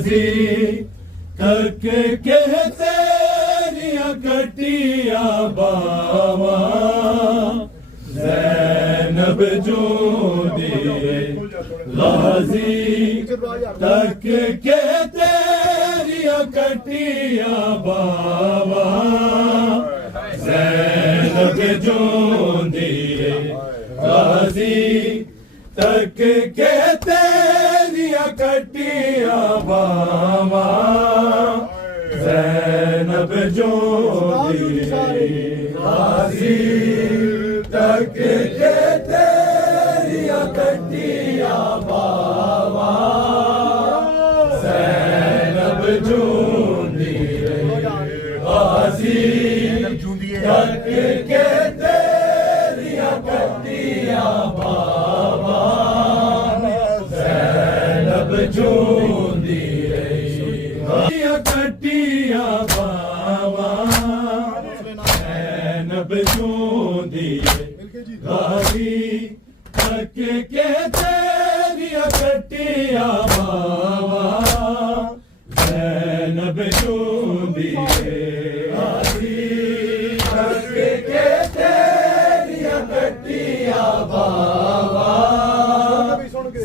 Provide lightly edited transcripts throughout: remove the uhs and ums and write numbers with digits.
गाजी थक के तेरिया कटिया बावा ज़ैनब जोदी गाजी थक के तेरिया कटिया बावा ज़ैनब जोदी गाजी तक के तेरिया कटिया बावा ज़ैनब जोदी गाजी तक के तेरिया कटिया बावा ज़ैनब जोदी गाजी तक के तेरिया कटिया बावा ज़ैनब जोदी कटिया बावा ज़ैनब जोदी गाजी तक के तेरिया कटिया बावा ज़ैनब जोदी गाजी तक के तेरिया कटिया बावा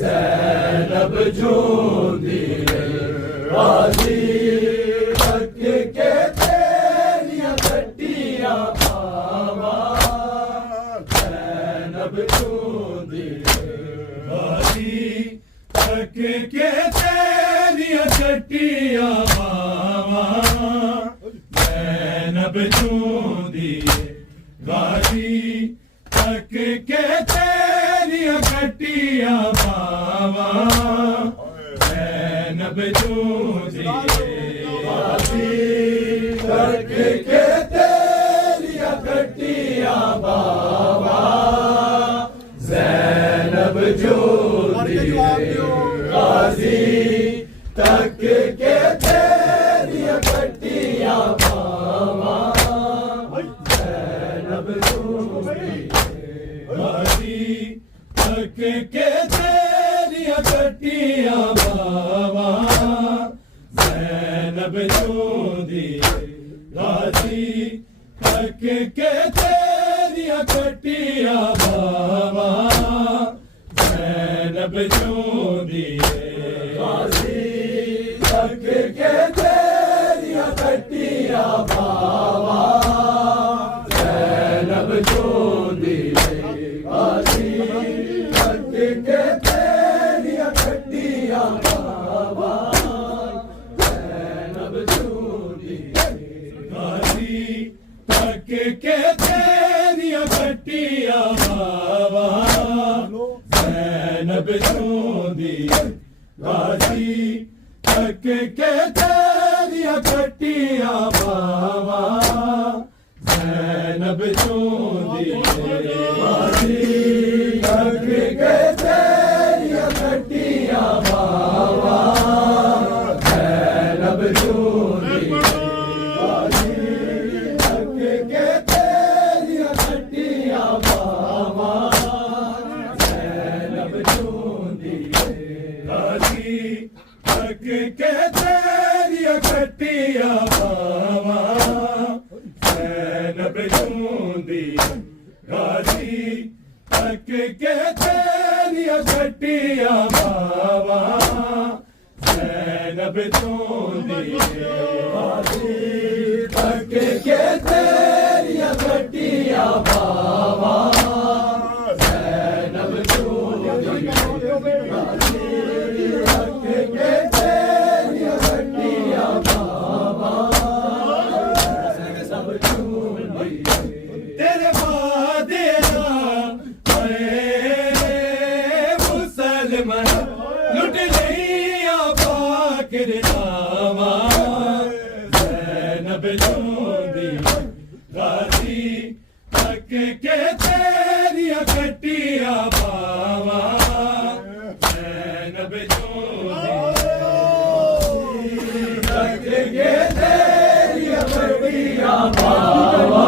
ज़ैनब जोदी गाजी तक के तेरिया कटिया बावा ज़ैनब जोदी गाजी तक के तेरिया कटिया बावा ज़ैनब जोदी गाजी तक के तेरिया कटिया बावा ज़ैनब जोदी गाजी तक के तेरिया कटिया बावा ज़ैनब जोदी गाजी तक के तेरिया कटिया बावा ज़ैनब जोदी गाजी तक के तेरिया कटिया बावा ज़ैनब जोदी गाजी तक के तेरिया कटिया बावा ज़ैनब जोदी गाजी तक के तेरिया कटिया बावा ज़ैनब जोदी गाजी तक के तेरिया कटिया बावा ज़ैनब जोदी गाजी तक के तेरिया कटिया बावा ज़ैनब जोदी गाजी तक के तेरिया कटिया बावा ज़ैनब जोदी गाजी तक के तेरिया कटिया बावा ज़ैनब जोदी गाजी तक के तेरिया कटिया बावा ज़ैनब जोदी गाजी तक के तेरिया कटिया बावा ज़ैनब जोदी गाजी तक के तेरिया कटिया बावा ज़ैनब जोदी गाजी तक के तेरिया कटिया बावा ज़ैनब जोदी गाजी तक के तेरिया कटिया बावा ज़ैनब जोदी तेरे वादे मुसलमान लुट लिया पाकिर नामा ज़ैनब जोदी गाजी तक के तेरिया कटिया बावा ज़ैनब जोदी तक के तेरिया कटिया बावा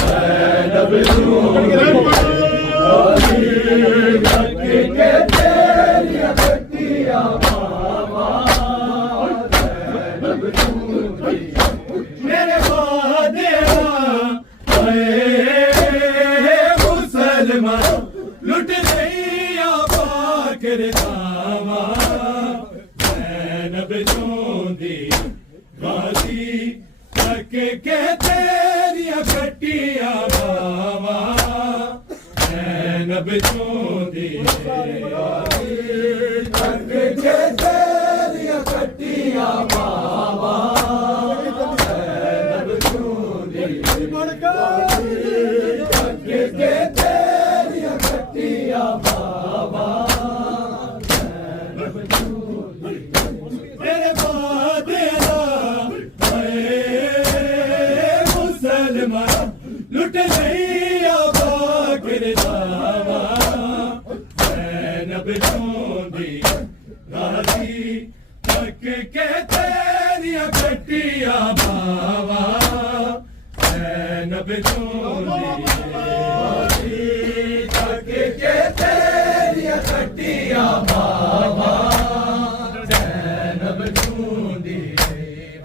ज़ैनब जोदी गाजी तक के तेरिया कटिया बावा करदावा ज़ैनब चोंदी गाजी तक के तेरिया कटिया बावा ज़ैनब चोंदी गाजी तक के तेरिया कटिया बावा ज़ैनब चोंदी गाजी तक के तेरिया कटिया बावा ज़ैनब चोंदी तेरे वादे लुट लिया बाकर दावा ज़ैनब चोंदी गाजी तक के तेरिया कटिया बावा ज़ैनब चोंदी गाजी तक के तेरिया कटिया बावा ज़ैनब चोंदी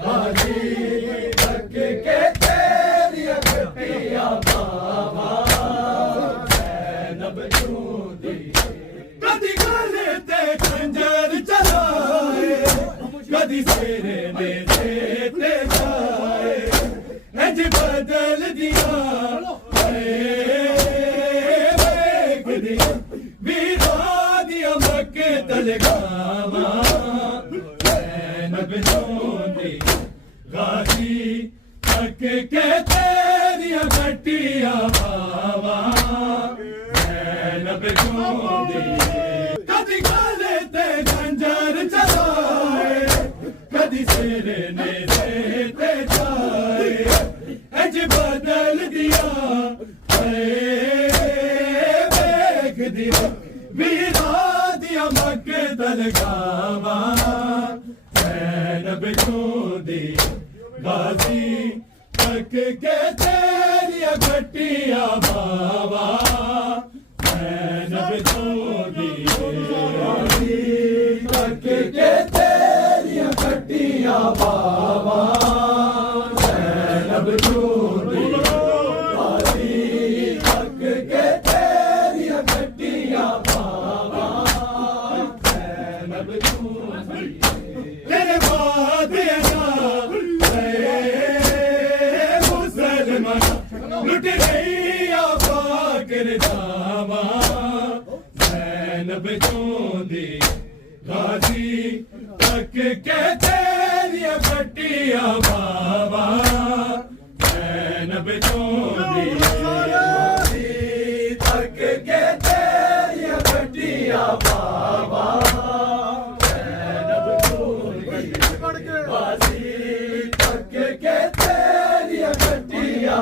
गाजी तक के कदी गले ते खंजर चलाए कदी सिरे ने देते जाए इंज बदल दिया देख दिया वीरा दिया मक्के तलगावा ज़ैनब चोंदी गाजी तक के तेरिया कटिया बावा ज़ैनब चोंदी कदी गले ते खंजर चलाए कदी सिरे ने देते जाए इंज बदल दिया देख दिया वीरा दिया मक्के तलगावा ज़ैनब चोंदी गाजी तक के तेरिया कटिया बावा ज़ैनब चोंदी गाजी तक के तेरिया कटिया बावा ज़ैनब चोंदी गाजी तक के तेरिया कटिया बावा ज़ैनब चोंदी तेरे वादे लुट लिया बाकर दावा ज़ैनब चोंदी गाजी तक के तेरिया कटिया बावा ज़ैनब चोंदी गाजी तक के तेरिया कटिया बावा ज़ैनब चोंदी गाजी तक के तेरिया कटिया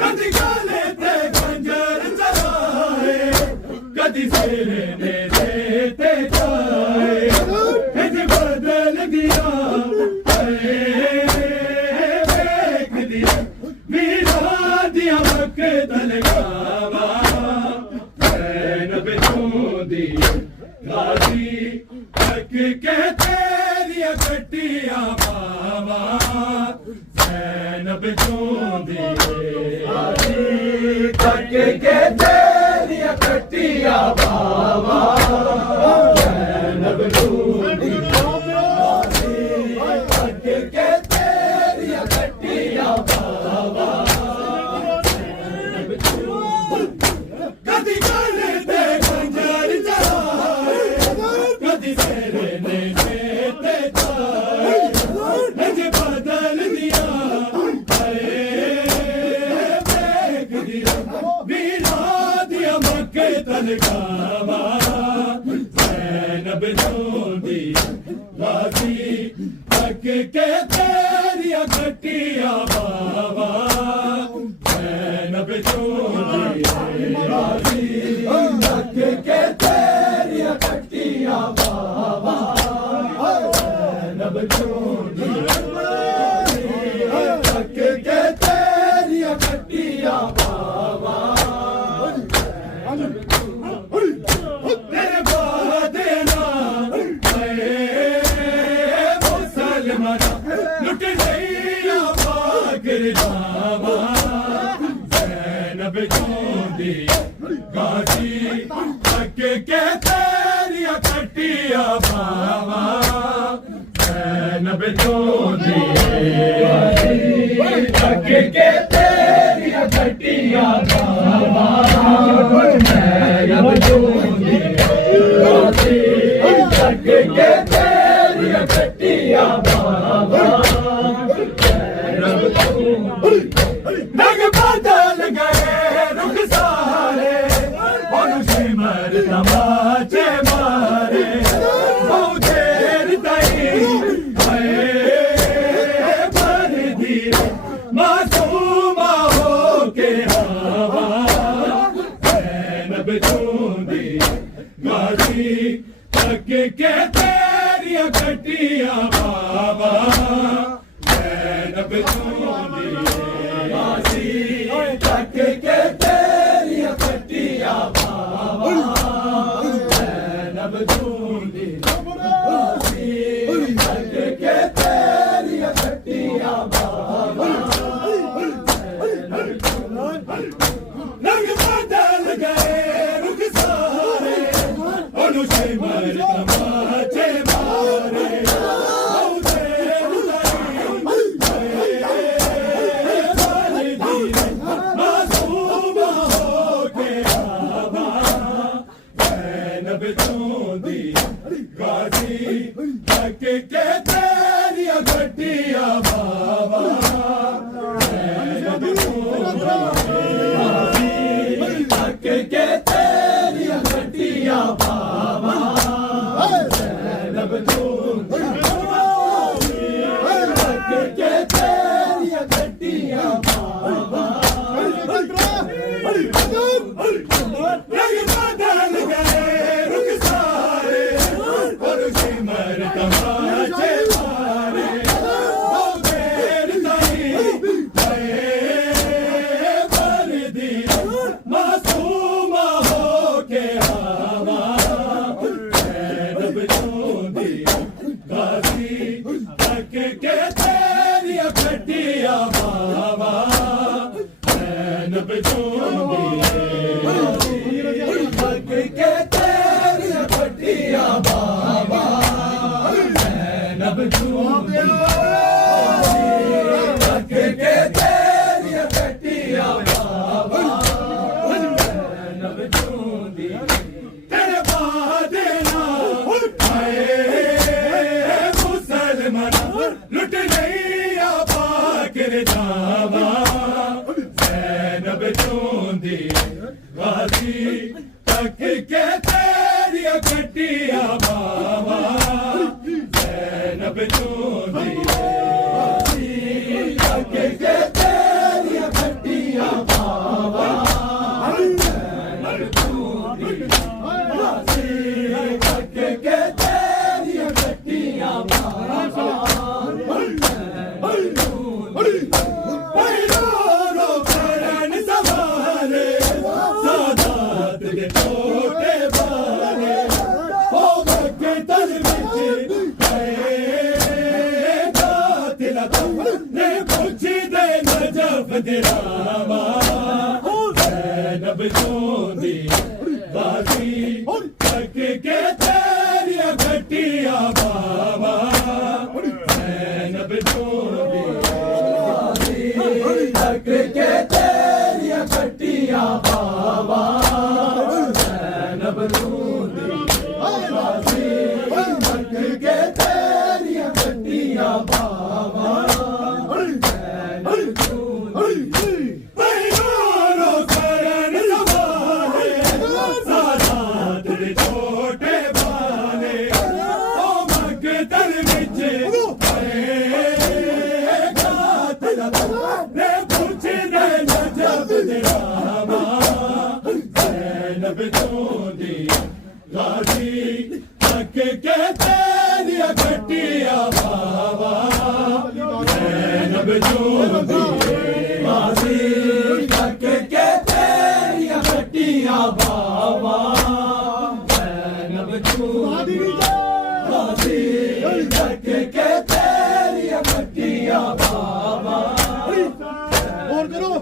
कदी गले ते खंजर चलाए कदी सिरे ने देते जाए इंज बदल दिया देख दिया वीरा दिया मक्के तलगावा ज़ैनब चोंदी गाजी तक के तेरिया कटिया बावा ज़ैनब चोंदी गाजी तक के तेरिया कटिया बावा ज़ैनब चोंदी गाजी तक के तेरिया कटिया बावा ज़ैनब चोंदी कदी गले ते खंजर चलाए कदी सिरे ने देते जाए इंज बदल दिया देख दिया वीरा दिया मक्के तलगावा ज़ैनब चोंदी गाजी तक के तेरिया कटिया बावा ज़ैनब चोंदी गाजी तक के तेरिया कटिया बावा ज़ैनब चोंदी तक के तेरिया कटिया बावा ज़ैनब चोंदी बिछोंदी गाजी तक के तेरिया कटिया बाबा जैनब बिछोंदी गाजी तक के तेरिया कटिया बाबा जैनब बिछोंदी गाजी तक के तेरिया कटिया बाबा नग बदल गए रुख सारे और सिमर तमाचे मारे बहुत देर पर धीरे मासूमा हो के हवा जैनब बिछोंदी गाजी तक के तेरिया कटिया बाबा जैनब बिछोंदी तक के तेरिया कटिया बाबा जैनब बिछोंदी तक के तेरिया कटिया बाबा रंग बदल गए रुख सारे और सिमर तमाचे मारे बिछोंदी गाजी तक के तेरिया कटिया बाबा जैनब बिछोंदी तक के तेरिया कटिया बाबा जैनब बिछोंदी तक के तेरिया कटिया बाबा सिमर तमाचे मारे बहुत देर पर धीरे मासूमा हो के हवा जैनब बिछोंदी गाजी तक के तेरिया कटिया बाबा जैनब बिछोंदी तक के तेरिया कटिया बाबा जैनब बिछोंदी तक के तेरिया कटिया बाबा जैनब बिछोंदी तेरे बादेना आए मुसलमान लुट लिया पाकिर जावा जैनब बिछोंदी गाजी तक के तेरिया कटिया बाबा जैनब बिछोंदी तक के तेरिया कटिया बाबा जैनब बिछोंदी तक के तेरिया कटिया बाबा छोटे बारे हो के तल ने कुछ दे नजफ दिलावा जैनब बिछोंदी गाजी तक के तेरिया कटिया बाबा जैनब बिछोंदी गाजी तक के तेरिया कटिया बाबा जैनब बिछोंदी गाजी तक के तेरिया कटिया बाबा बिछोंदी गाजी तक के तेरिया कटिया बाबा जैनब बिछोंदी गाजी तक के तेरिया कटिया बाबा जैनब बिछोंदी गाजी तक के तेरिया कटिया बाबा और करो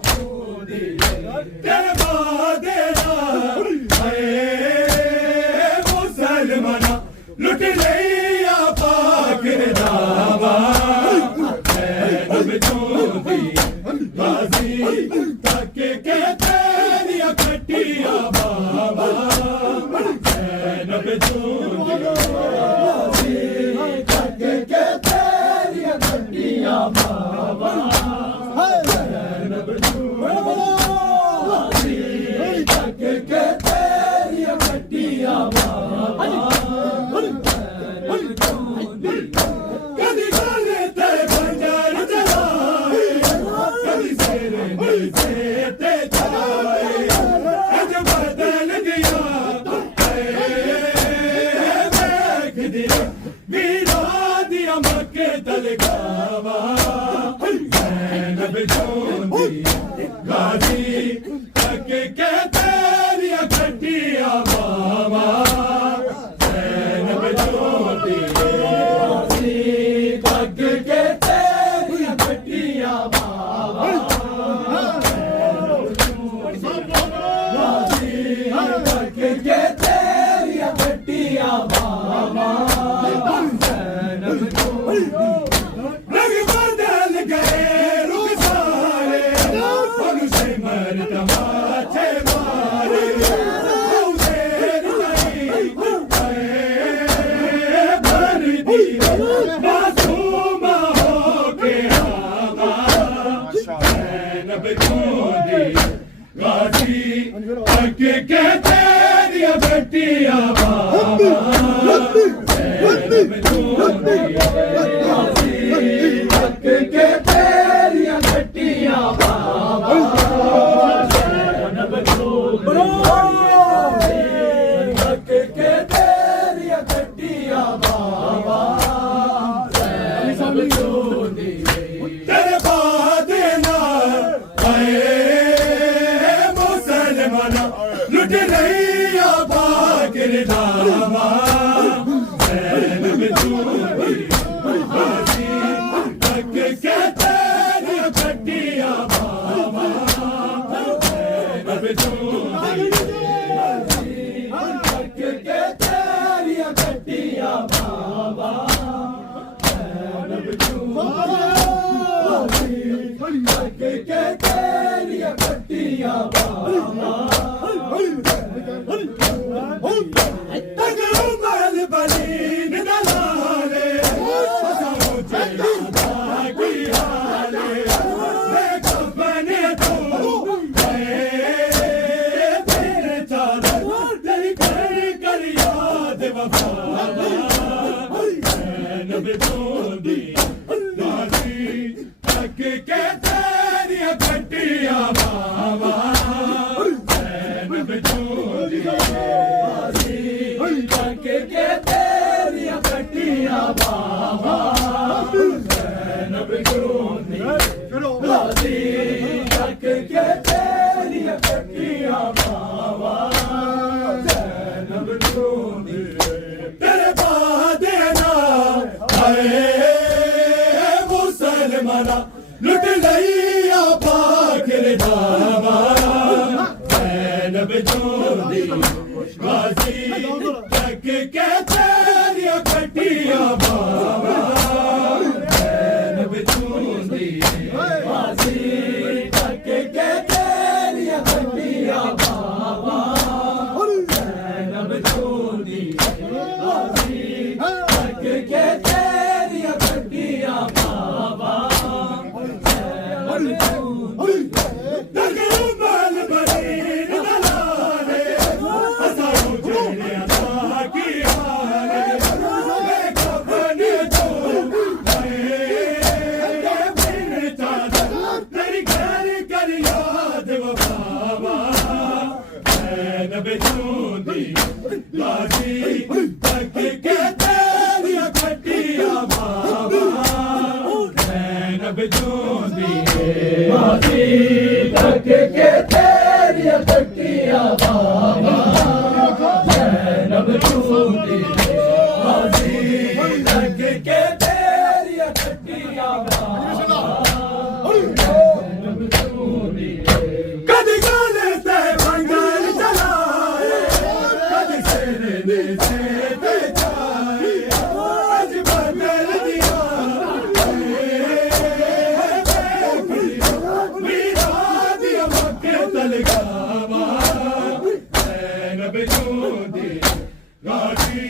गाजी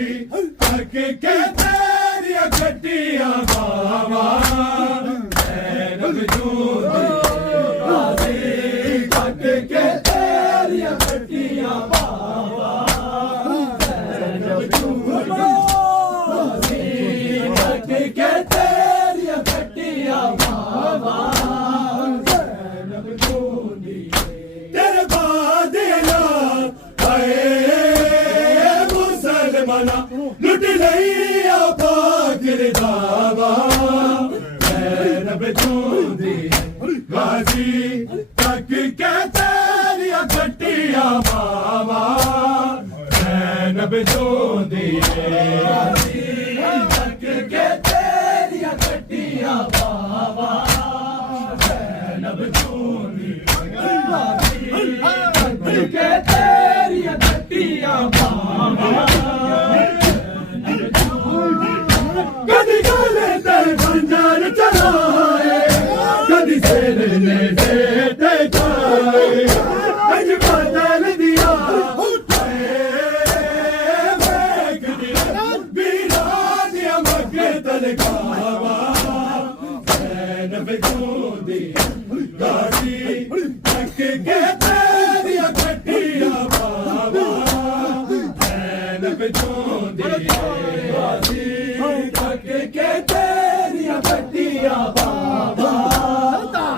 तक के तेरिया गड्डियां बाबा जैनब जूदी गाजी तक के तेरिया गड्डियां बाबा जैनब जूदी गाजी तक के तेरिया गड्डियां बाबा जैनब जूदी तेरे बाद मुसलमाना लुट लिया पाकिर दावा जैनब जूदी गाजी तक के तेरिया गड्डियां बाबा जैनब जूदी गाजी तक के तेरिया गड्डियां बाबा जैनब जूदी के तेरिया गड्डियां बाबा कदी गले ते खंजर चलाए कदी सिर ने ते जाए अज बदल दिया बीरा दिया मक्के तलकावा जैनब जूदी गाजी तक के तेरिया गड्डियां बाबा जैनब जूदी गाजी तक के तेरिया गड्डियां बाबा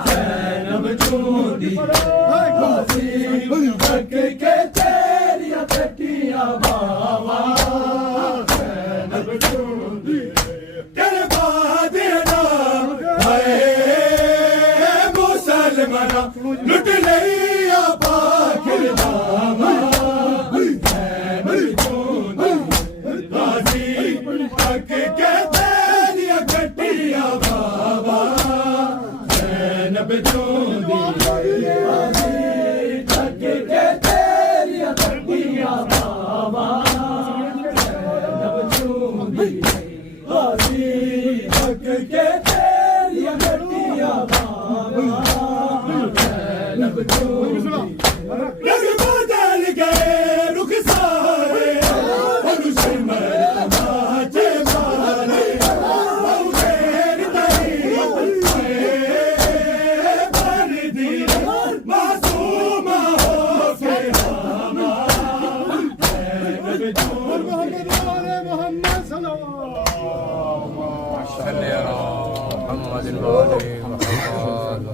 जैनब जूदी गाजी तक के तेरिया गड्डियां बाबा जैनब जूदी तेरे बाद मुसलमाना लुट लिया पाकिर दावा जैनब जूदी गाजी तक के तेरिया गड्डियां बाबा जैनब जूदी गाजी तक के तेरिया गड्डियां बाबा जैनब जूदी गाजी तक के तेरिया गड्डियां बाबा जैनब जूदी रंग बदल गए रुख सारे और सिमर तमाचे मारे औरेर तरी पर दी मासूम हो के रामा जैनब जूदी मोहम्मद सल्लल्लाहु अलैहि वसल्लम